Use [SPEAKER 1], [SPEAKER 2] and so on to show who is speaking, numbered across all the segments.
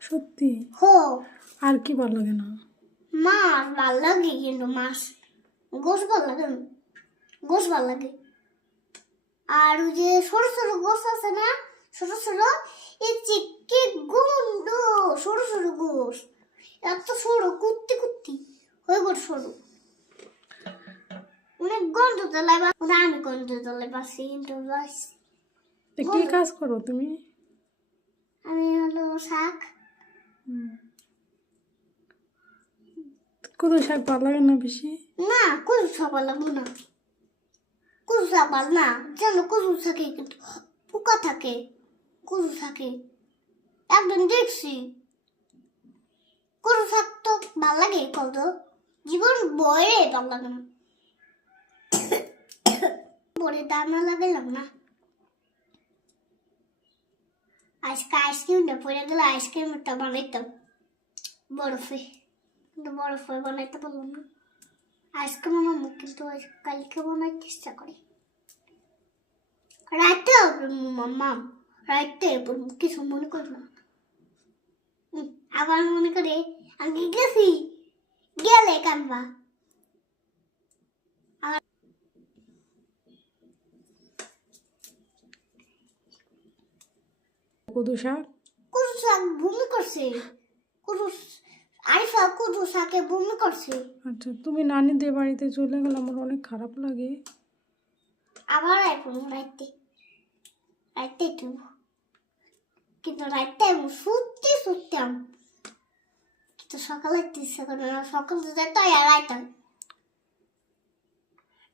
[SPEAKER 1] সত্যি?
[SPEAKER 2] হো।
[SPEAKER 1] আর কি ভালো লাগে না?
[SPEAKER 2] মাছ ভালো লাগে কিন্তু মাছ। গোস ভালো লাগে গোস ভালো লাগে। আর ওই যে ছোট ছোট গোস আছে না? ছোট ছোট এই চিকি গুন্ড ছোট ছোট গোস। এত ছোট কুত্তি কুত্তি। হয়ে গোট ছোট অনেক গন্ধ তোলাই বা ওরা আমি গন্ধ তোলাই পাচ্ছি কিন্তু বাস
[SPEAKER 1] কি কাজ করো তুমি?
[SPEAKER 2] আমি হলো শাক।
[SPEAKER 1] কত শাক ভালো লাগে না বেশি?
[SPEAKER 2] না কুচু শাক ভালো লাগবে না। কুচু শাক ভালো না জানো কুচু শাকে কিন্তু পোকা থাকে কুচু শাকে একদিন দেখছি কুচু শাক তো ভালো লাগে কত জীবন বয়ে ভালো লাগে না। বড়ে দানা লাগাইলাম না। আজকে আইসক্রিমটা পড়ে গেলে আইসক্রিমটা বানাইতাম বরফে কিন্তু বরফে বানাইতে পারলাম না আজকে মুখ কিন্তু কালকে বানাইতে চেষ্টা করি রাইতে মাম্মা রাইতে কিছু মনে করি না আবার মনে করে আমি গেছি গেলে কানবা
[SPEAKER 1] কদু শাক?
[SPEAKER 2] কুরু শাক ভূমি করছে। কুরু আরিফা কুরু শাকে ভূমি করছে।
[SPEAKER 1] আচ্ছা তুমি নানিদের বাড়িতে চলে গেলে আমার অনেক খারাপ লাগে।
[SPEAKER 2] আবার এখন রাইতে রাইতে একটু কিন্তু রাইতে আমি সত্যি সত্যি আমি কিন্তু সকালে ইচ্ছা করে না সকাল তো যেত আর রাইতে।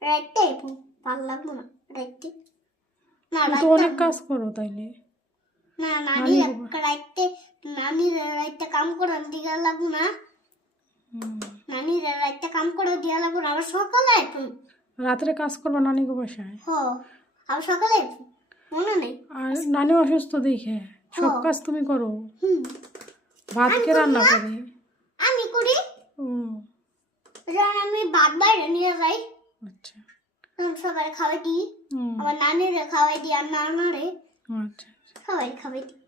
[SPEAKER 2] রাইতে ভালো লাগবো না রাইতে। না
[SPEAKER 1] তো অনেক কাজ করো তাইলে।
[SPEAKER 2] না নানি রাইতে নানি রাইতে কাম করে দিকে লাগবো না। নানি রাইতে কাম করে দিয়া লাগবো আবার সকালে
[SPEAKER 1] রাত্রে কাজ করব নানিকে বাসায়?
[SPEAKER 2] হ আবার সকালে মনে নেই।
[SPEAKER 1] আর নানি অসুস্থ দেখে সব। কাজ তুমি করো। ভাত কে রান্না করে?
[SPEAKER 2] আমি করি। আমি ভাত বাইরে নিয়ে যাই।
[SPEAKER 1] আচ্ছা।
[SPEAKER 2] সবাই খাওয়াই দিই। আমার নানিরে খাওয়াই দিই আর নানারে।
[SPEAKER 1] আচ্ছা।
[SPEAKER 2] সবাই খাওয়াই দিই